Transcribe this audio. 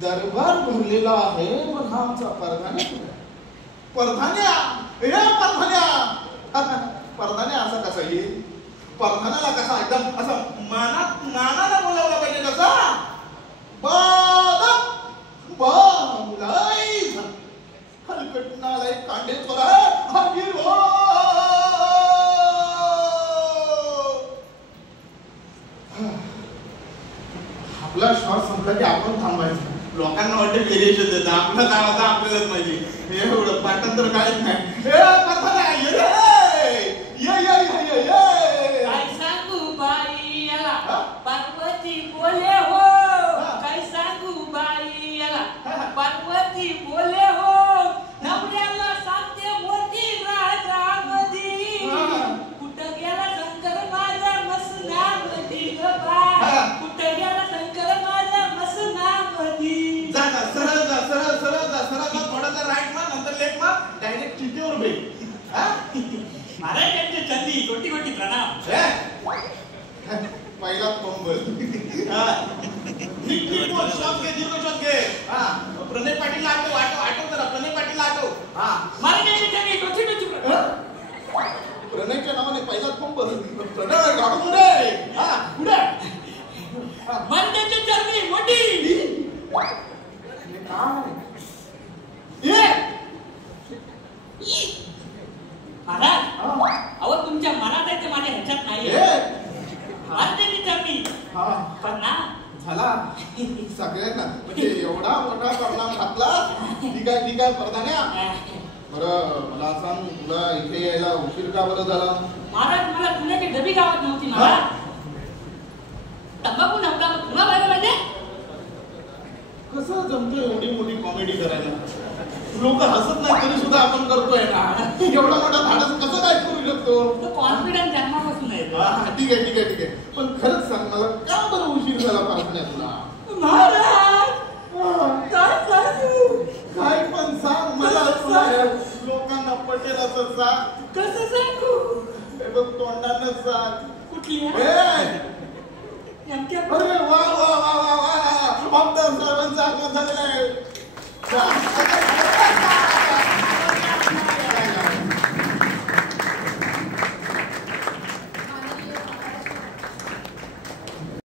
दरबार भरलेला आहे, पण हा आमचा परधान्या कुठे? परधान्या, हे परधान्या, परधान्या असा कसा येईल? परधान्याला कसा एकदम असं मानाला बोलावला पाहिजे कसा? हलकटणाला एक कांडेश्वर आहे. आपला श्वास संपला की आपण थांबायचं. लोकांना वाटते व्हेरिएशन देतं, आपलं काय होतं आपल्यालाच माहिती. एवढं पाठांतर काहीच नाही. काय सांगू बाई याला पार्वती बोले हो. काय सांगू बाई याला पार्वती बोले हो. नवऱ्याला सांगते मोठी राजामधी. कुठं गेला शंकर माझा मसनामधी ग बाय. कुठं गेला शंकर माझा मसनामधी. जा सरळ जा, सरळ सरळ जा, सरळ जा. थोडासा राईट मार, नंतर लेफ्ट मार, डायरेक्ट चितेवर भेट. महाराज त्यांचे चंदी कोटी कोटी प्रणाम. पहिला पंबल. नीट बोल, श्वास घे, दीर्घ श्वास घे. प्रणय पाटील आठव जरा, प्रणय पाटील आठव. महाराज त्यांचे कोटी कोटी प्रणाम. प्रणयच्या नावाने पहिला पंबल. प्रणय गाडू पुढे. पुढे. मंदिरची चरणी मोठी. महाराज अहो तुमच्या मनात आहे ते माझ्या ह्याच्यात नाही. मंदिरची चरणी पण ना झाला सगळ्यांना म्हणजे एवढा मोठा परिणाम घातला. ठीक आहे परधान्या. बरं मला सांग, तुला इथे यायला उशीर का बरं झाला? महाराज मला पुण्याची डबी गावात नव्हती. महाराज तंबाखू नव्हता, पुन्हा व्हायला पाहिजे. कसं जमतं एवढी मोठी कॉमेडी करायला? लोक हसत नाही तरी सुद्धा आपण करतोय ना. एवढा मोठा धाडस कसं काय करू शकतो? कॉन्फिडन्स जन्मापासून आहे. ठीक आहे. पण खरंच सांग मला, का बरं उशीर झाला प्रार्थनेतला? महाराज काय सांगू? काय पण सांग मला. लोकांना पटेल असं सांग. कसं सांगू? हे बघ तोंडानं सांग. कुठली? अरे वा आमदार साहेबांचा आगमन झालेला आहे.